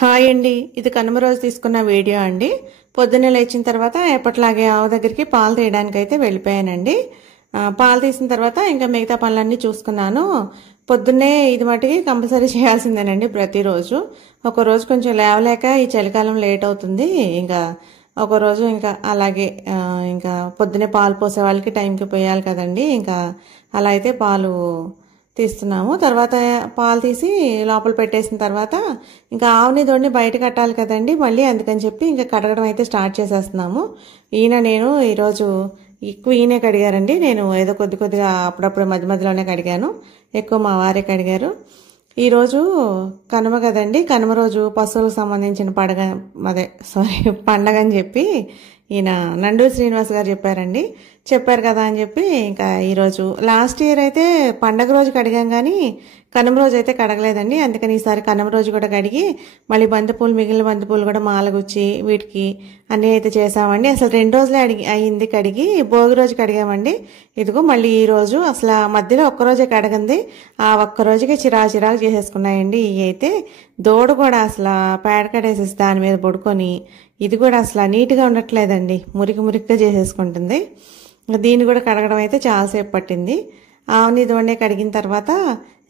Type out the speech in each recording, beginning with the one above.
Hi అండి, ఇది కనుమ రోజు తీసుకున్న వీడియో అండి. పొద్దున్నే లేచిన తర్వాత ఎప్పట్లాగే ఆవు దగ్గరికి పాలు తీయడానికి అయితే వెళ్ళిపోయానండి. పాలు తీసిన తర్వాత ఇంకా మిగతా పనులన్నీ చూసుకున్నాను. పొద్దున్నే ఇది మటుకి కంపల్సరీ చేయాల్సిందేనండి ప్రతిరోజు. ఒక రోజు కొంచెం లేవలేక ఈ చలికాలం లేట్ అవుతుంది. ఇంకా ఒక రోజు ఇంకా అలాగే ఇంకా పొద్దున్నే పాలు పోసే వాళ్ళకి టైంకి పోయాలి కదండి. ఇంకా అలా అయితే పాలు తీస్తున్నాము. తర్వాత పాలు తీసి లోపల పెట్టేసిన తర్వాత ఇంకా ఆవుని దొడ్ని బయట కట్టాలి కదండి మళ్ళీ, అందుకని చెప్పి ఇంకా కడగడం అయితే స్టార్ట్ చేసేస్తున్నాము. నేను ఈరోజు ఎక్కువ ఈయనే కడిగారండి. నేను ఏదో కొద్దిగా అప్పుడప్పుడు మధ్య మధ్యలోనే కడిగాను, ఎక్కువ మా వారే కడిగారు. ఈరోజు కనుమ కదండి, కనుమ రోజు పశువులకు సంబంధించిన పండగ అని చెప్పి ఈయన నండూరి శ్రీనివాస్ గారు చెప్పారు కదా అని చెప్పి ఇంకా ఈరోజు లాస్ట్ ఇయర్ అయితే పండగ రోజు కడిగాం కానీ కనుమ రోజు అయితే కడగలేదండి. అందుకని ఈసారి కనుమ రోజు కూడా కడిగి మళ్ళీ బంతిపూలు, మిగిలిన బంతిపూలు కూడా మాలగుచ్చి వీటికి అన్నీ అయితే చేసామండి. అసలు 2 రోజులే అయింది కడిగి, భోగి రోజు కడిగామండి. ఇదిగో మళ్ళీ ఈ రోజు అసలు మధ్యలో ఒక్కరోజే కడగంది, ఆ ఒక్కరోజుకే చిరాకు చేసేసుకున్నాయండి. ఇవి అయితే దూడ కూడా అసలు పేడ కడేసేసి దాని మీద పడుకొని ఇది కూడా అసలు నీట్గా ఉండట్లేదండి, మురికిగా చేసేసుకుంటుంది. దీన్ని కూడా కడగడం అయితే చాలాసేపు పట్టింది. ఆవుని దోణి కడిగిన తర్వాత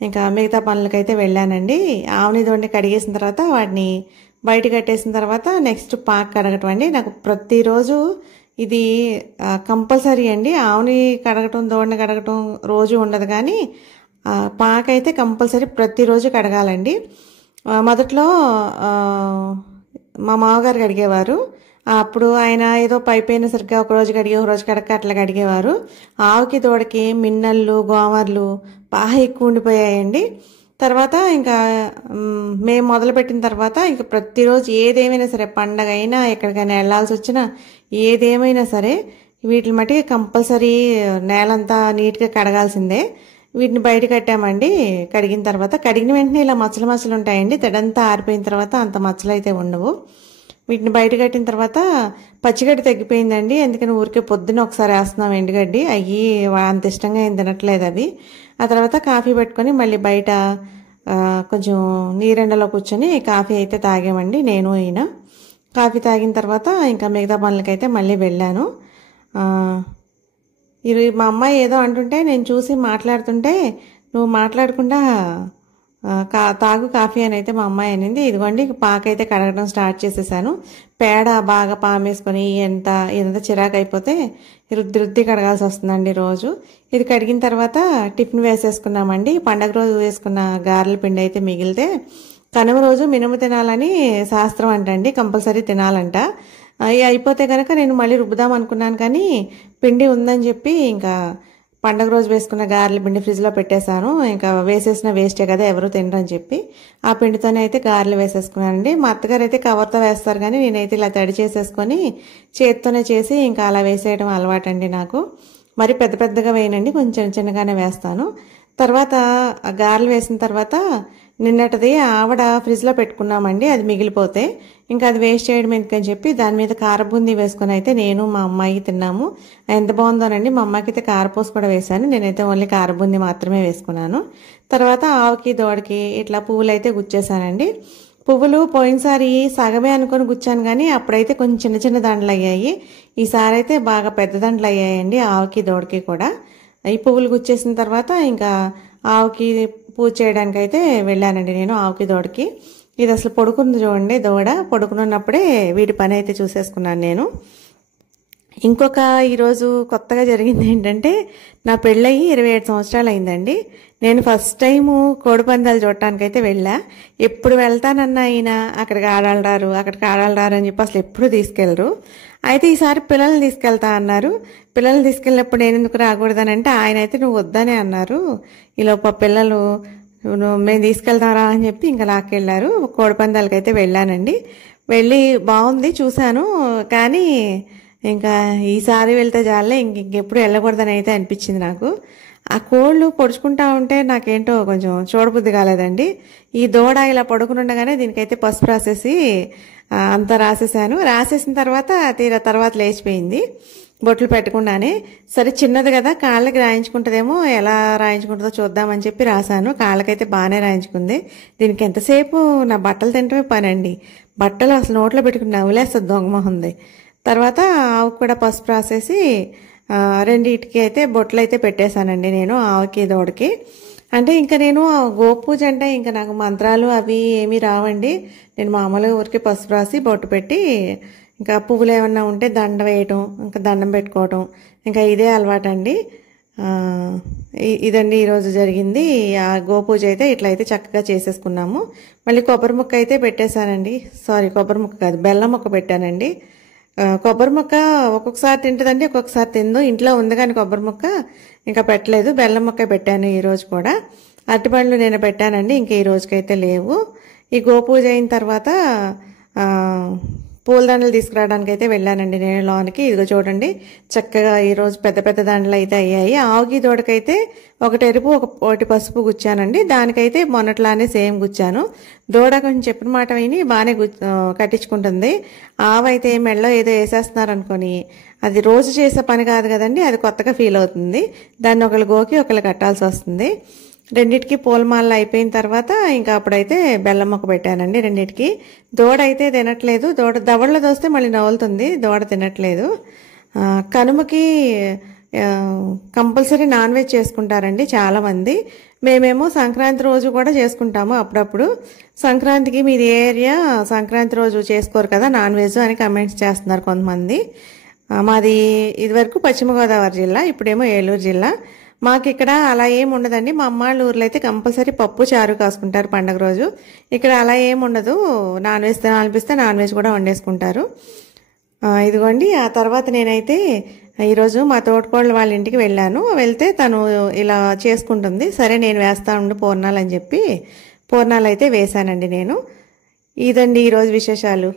ఇంకా మిగతా పనులకైతే వెళ్ళానండి. ఆవుని దోణి కడిగేసిన తర్వాత వాటిని బయట కట్టేసిన తర్వాత నెక్స్ట్ పాక్ కడగటం అండి. నాకు ప్రతిరోజు ఇది కంపల్సరీ అండి. ఆవుని కడగటం, దోణి కడగటం రోజు ఉండదు కానీ పాక్ అయితే కంపల్సరీ ప్రతిరోజు కడగాలండి. మొదట్లో మా మామగారు కడిగేవారు. అప్పుడు ఆయన ఏదో పైపోయిన సరిగ్గా ఒక రోజు కడక అట్లా కడిగేవారు. ఆవుకి దూడకి మిన్నళ్ళు, గోమర్లు బాగా ఎక్కువ ఉండిపోయాయండి. తర్వాత ఇంకా మేము మొదలుపెట్టిన తర్వాత ఇంకా ప్రతిరోజు ఏదేమైనా సరే, పండగ అయినా ఎక్కడికైనా వెళ్ళాల్సి వచ్చినా ఏదేమైనా సరే వీటిని మట్టికి కంపల్సరీ నేలంతా నీట్గా కడగాల్సిందే. వీటిని బయట కట్టామండి. కడిగిన తర్వాత కడిగిన వెంటనే ఇలా మచ్చలు ఉంటాయండి. తడంతా ఆరిపోయిన తర్వాత అంత మచ్చలు అయితే ఉండవు. వీటిని బయట కట్టిన తర్వాత పచ్చిగడ్డి తగ్గిపోయిందండి. ఎందుకని ఊరికే పొద్దున్న ఒకసారి వేస్తున్నాం ఎండుగడ్డి, అయ్యి అంత ఇష్టంగా ఏం తినట్లేదు అవి. ఆ తర్వాత కాఫీ పెట్టుకొని మళ్ళీ బయట కొంచెం నీరెండలో కూర్చొని కాఫీ అయితే తాగామండి నేను ఈయన. కాఫీ తాగిన తర్వాత ఇంకా మిగతా పనులకైతే మళ్ళీ వెళ్ళాను. మా అమ్మాయి ఏదో అంటుంటే నేను చూసి మాట్లాడుతుంటే, నువ్వు మాట్లాడకుండా తాగు కాఫీ అని అయితే మా అమ్మాయి అనింది. ఇదిగోండి పాకైతే కడగడం స్టార్ట్ చేసేసాను. పేడ బాగా పామేసుకొని ఇదంతా చిరాకు అయిపోతే రుద్ది కడగాల్సి వస్తుందండి రోజు. ఇది కడిగిన తర్వాత టిఫిన్ వేసేసుకున్నామండి. పండగ రోజు వేసుకున్న గారెల పిండి అయితే మిగిలితే కనుమ రోజు మినుము తినాలని శాస్త్రం అంటండి, కంపల్సరీ తినాలంట. అవి అయిపోతే కనుక నేను మళ్ళీ రుబ్బుదాం అనుకున్నాను కానీ పిండి ఉందని చెప్పి ఇంకా పండగ రోజు వేసుకున్న గారెల పిండి ఫ్రిడ్జ్లో పెట్టేశాను. ఇంకా వేసేసిన వేస్టే కదా, ఎవరు తినరని చెప్పి ఆ పిండితోనే అయితే గారెలు వేసేసుకున్నానండి. మా అత్తగారు అయితే కవర్తో వేస్తారు కానీ నేనైతే ఇలా తడి చేసేసుకొని చేత్తోనే చేసి ఇంకా అలా వేసేయడం అలవాటండి నాకు. మరి పెద్దగా వేయనండి, కొంచెం చిన్నగానే వేస్తాను. తర్వాత గారెలు వేసిన తర్వాత నిన్నటిది ఆవిడ ఫ్రిడ్జ్లో పెట్టుకున్నామండి, అది మిగిలిపోతే ఇంకా అది వేస్ట్ చేయడం ఎందుకని చెప్పి దాని మీద కారబూందీ వేసుకొని అయితే నేను మా అమ్మాయి తిన్నాము. ఎంత బాగుందోనండి. మా అమ్మాయికి అయితే కారపూస కూడా వేశాను, నేనైతే ఓన్లీ కారబూందీ మాత్రమే వేసుకున్నాను. తర్వాత ఆవుకి దోడకి ఇట్లా పువ్వులు అయితే గుచ్చేసానండి. పువ్వులు పోయినసారి సగమే అనుకొని గుచ్చాను కానీ అప్పుడైతే కొంచెం చిన్న దండలు అయ్యాయి. ఈసారి అయితే బాగా పెద్ద దండలు అయ్యాయండి ఆవుకి దోడకి కూడా. ఈ పువ్వులు గుచ్చేసిన తర్వాత ఇంకా ఆవుకి పూజ చేయడానికి అయితే వెళ్ళానండి నేను ఆవుకి దోడకి. ఇది అసలు పడుకుంది చూడండి, దూడ పడుకున్నప్పుడే వీటి పని అయితే చూసేసుకున్నాను నేను. ఇంకొక ఈరోజు కొత్తగా జరిగింది ఏంటంటే, నా పెళ్ళయి 27 సంవత్సరాలు అయిందండి. నేను ఫస్ట్ టైము కోడిపందాలు చూడటానికి అయితే వెళ్ళా. ఎప్పుడు వెళ్తానన్నా ఆయన అక్కడికి ఆడాలి రారు అని చెప్పి అసలు ఎప్పుడు తీసుకెళ్లరు. అయితే ఈసారి పిల్లల్ని తీసుకెళ్తా అన్నారు. పిల్లల్ని తీసుకెళ్ళినప్పుడు నేను ఎందుకు రాకూడదనంటే ఆయన అయితే నువ్వు వద్దనే అన్నారు. ఈలోపు పిల్లలు మేము తీసుకెళ్తారా అని చెప్పి ఇంకా లాక్కెళ్ళారు. కోడిపందాలకి అయితే వెళ్ళానండి. వెళ్ళి బాగుంది, చూశాను. కానీ ఇంకా ఈసారి వెళ్తే చాలే, ఇంకెప్పుడు వెళ్ళకూడదని అయితే అనిపించింది నాకు. ఆ కోళ్ళు పొడుచుకుంటా ఉంటే నాకేంటో కొంచెం చూడబుద్ధి కాలేదండి. ఈ దూడ ఇలా పడుకునుండగానే దీనికైతే పసుపు రాసేసి అంతా రాసేసాను. రాసేసిన తర్వాత తర్వాత లేచిపోయింది. బొట్లు పెట్టకుండానే. సరే చిన్నది కదా కాళ్ళకి రాయించుకుంటుందేమో, ఎలా రాయించుకుంటుందో చూద్దామని చెప్పి రాశాను. కాళ్ళకైతే బాగానే రాయించుకుంది. దీనికి ఎంతసేపు నా బట్టలు తింటమే పనండి. బట్టలు అసలు నోట్లో పెట్టుకుని నవ్వులేస్తుంది దొంగమొహంది. తర్వాత ఆవుకు కూడా పసుపు రాసేసి రెండింటికి అయితే బొట్లు అయితే పెట్టేశానండి నేను, ఆవుకి దూడకి. అంటే ఇంకా నేను గోపూజ అంటే ఇంకా నాకు మంత్రాలు అవి ఏమీ రావండి. నేను మామూలుగా ఊరికి పసుపు రాసి బొట్టు పెట్టి ఇంకా పువ్వులు ఏమన్నా ఉంటే దండ వేయటం, ఇంకా దండం పెట్టుకోవటం, ఇంకా ఇదే అలవాటండి. ఇదండి ఈరోజు జరిగింది. ఆ గోపూజ అయితే ఇట్లయితే చక్కగా చేసేసుకున్నాము. మళ్ళీ కొబ్బరి ముక్క అయితే పెట్టేశానండి. సారీ, కొబ్బరి ముక్క కాదు, బెల్లం ముక్క పెట్టానండి. కొబ్బరి ముక్క ఒక్కొక్కసారి తింటుందండి, ఒక్కొక్కసారి తిందు. ఇంట్లో ఉంది కానీ కొబ్బరి ముక్క ఇంకా పెట్టలేదు. బెల్లం ముక్క పెట్టాను ఈరోజు కూడా. అరటిపండ్లు నేను పెట్టానండి, ఇంకా ఈ రోజుకైతే లేవు. ఈ గోపూజ అయిన తర్వాత పూలదండలు తీసుకురావడానికి అయితే వెళ్ళానండి నేను లోనికి. ఇదిగో చూడండి, చక్కగా ఈరోజు పెద్ద పెద్ద దండలు అయితే అయ్యాయి. ఆవుకి దూడకైతే ఒకటి ఎరుపు ఒకటి పసుపు గుచ్చానండి. దానికైతే మొన్నట్లానే సేమ్ గుచ్చాను. దూడ కొంచెం చెప్పిన మాట విని బాగానే కట్టించుకుంటుంది. ఆవు అయితే మెడలో ఏదో వేసేస్తున్నారు అనుకొని, అది రోజు చేసే పని కాదు కదండి, అది కొత్తగా ఫీల్ అవుతుంది. దాన్ని ఒకళ్ళు గోకి ఒకళ్ళు కట్టాల్సి వస్తుంది. రెండిటికి పూలమాలలు అయిపోయిన తర్వాత ఇంకా అప్పుడైతే బెల్లం మొక్క పెట్టానండి రెండిటికి. దూడ అయితే తినట్లేదు. దూడ దవడలో దోస్తే మళ్ళీ నవ్వులుతుంది, దూడ తినట్లేదు. కనుమకి కంపల్సరీ నాన్ వెజ్ చేసుకుంటారండి చాలామంది. మేమేమో సంక్రాంతి రోజు కూడా చేసుకుంటాము అప్పుడప్పుడు. సంక్రాంతికి మీది ఏ ఏరియా సంక్రాంతి రోజు చేసుకోరు కదా నాన్ వెజ్ అని కమెంట్స్ చేస్తున్నారు కొంతమంది. మాది ఇదివరకు పశ్చిమ గోదావరి జిల్లా, ఇప్పుడేమో ఏలూరు జిల్లా. మాకు ఇక్కడ అలా ఏమి ఉండదండి. మా అమ్మ వాళ్ళ ఊర్లో అయితే కంపల్సరీ పప్పు చారు కాసుకుంటారు పండగ రోజు. ఇక్కడ అలా ఏమి ఉండదు. నాన్ వెజ్ తినాలనిపిస్తే నాన్ వెజ్ కూడా వండేసుకుంటారు. ఇదిగోండి, ఆ తర్వాత నేనైతే ఈరోజు మా తోటకోళ్ళ వాళ్ళ ఇంటికి వెళ్ళాను. వెళ్తే తను ఇలా చేసుకుంటుంది. సరే నేను వేస్తా ఉండు పూర్ణాలు అని చెప్పి పూర్ణాలు అయితే వేశానండి నేను. ఇదండి ఈరోజు విశేషాలు.